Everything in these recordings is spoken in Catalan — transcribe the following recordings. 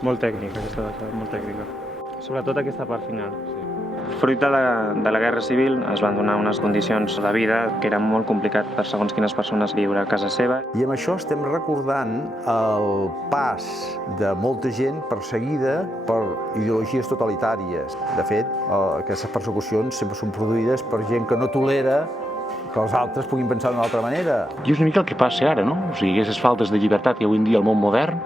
Molt tècnica, aquesta baixada, molt tècnica. Sobretot aquesta part final. Fruit de la Guerra Civil es van donar unes condicions de vida que eren molt complicat per segons quines persones viure a casa seva. I amb això estem recordant el pas de molta gent perseguida per ideologies totalitàries. De fet, aquestes persecucions sempre són produïdes per gent que no tolera que els altres puguin pensar d'una altra manera. I és una mica el que passa ara, no? O sigui, aquestes faltes de llibertat que avui en dia al món modern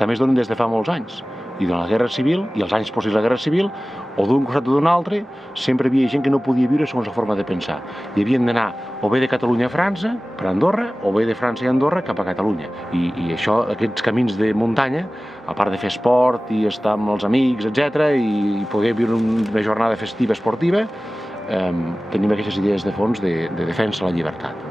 també es donen des de fa molts anys. I durant la Guerra Civil, i els anys posteriors a la Guerra Civil, o d'un costat o d'un altre, sempre hi havia gent que no podia viure segons la forma de pensar. I havien d'anar o bé de Catalunya a França, per Andorra, o bé de França i Andorra cap a Catalunya. I això, aquests camins de muntanya, a part de fer esport i estar amb els amics, etc., i poder viure una jornada festiva esportiva, tenim aquestes idees de fons de defensa de la llibertat.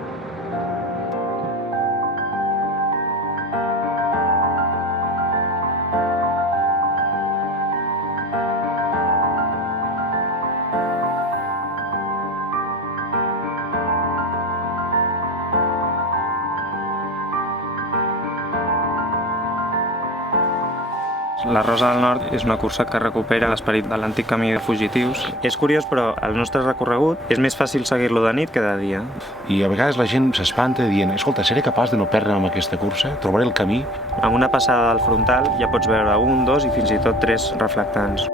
La Rosa del Nord és una cursa que recupera l'esperit de l'antic camí de fugitius. És curiós, però el nostre recorregut és més fàcil seguir-lo de nit que de dia. I a vegades la gent s'espanta dient «Escolta, seré capaç de no perdre'm amb aquesta cursa? Trobaré el camí?» Amb una passada del frontal ja pots veure 1, 2 i fins i tot 3 reflectants.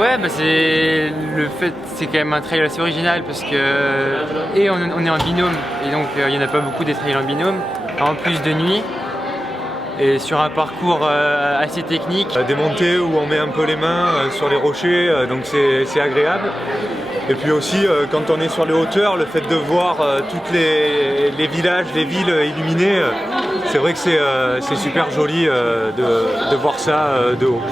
Ouais, c'est quand même un trail assez original parce que on est en binôme et donc il n'y en a pas beaucoup des trails en binôme, en plus de nuit et sur un parcours assez technique. Des montées où on met un peu les mains sur les rochers, donc c'est agréable. Et puis aussi quand on est sur les hauteurs, le fait de voir tous les villages, les villes illuminées, c'est vrai que c'est super joli de voir ça de haut.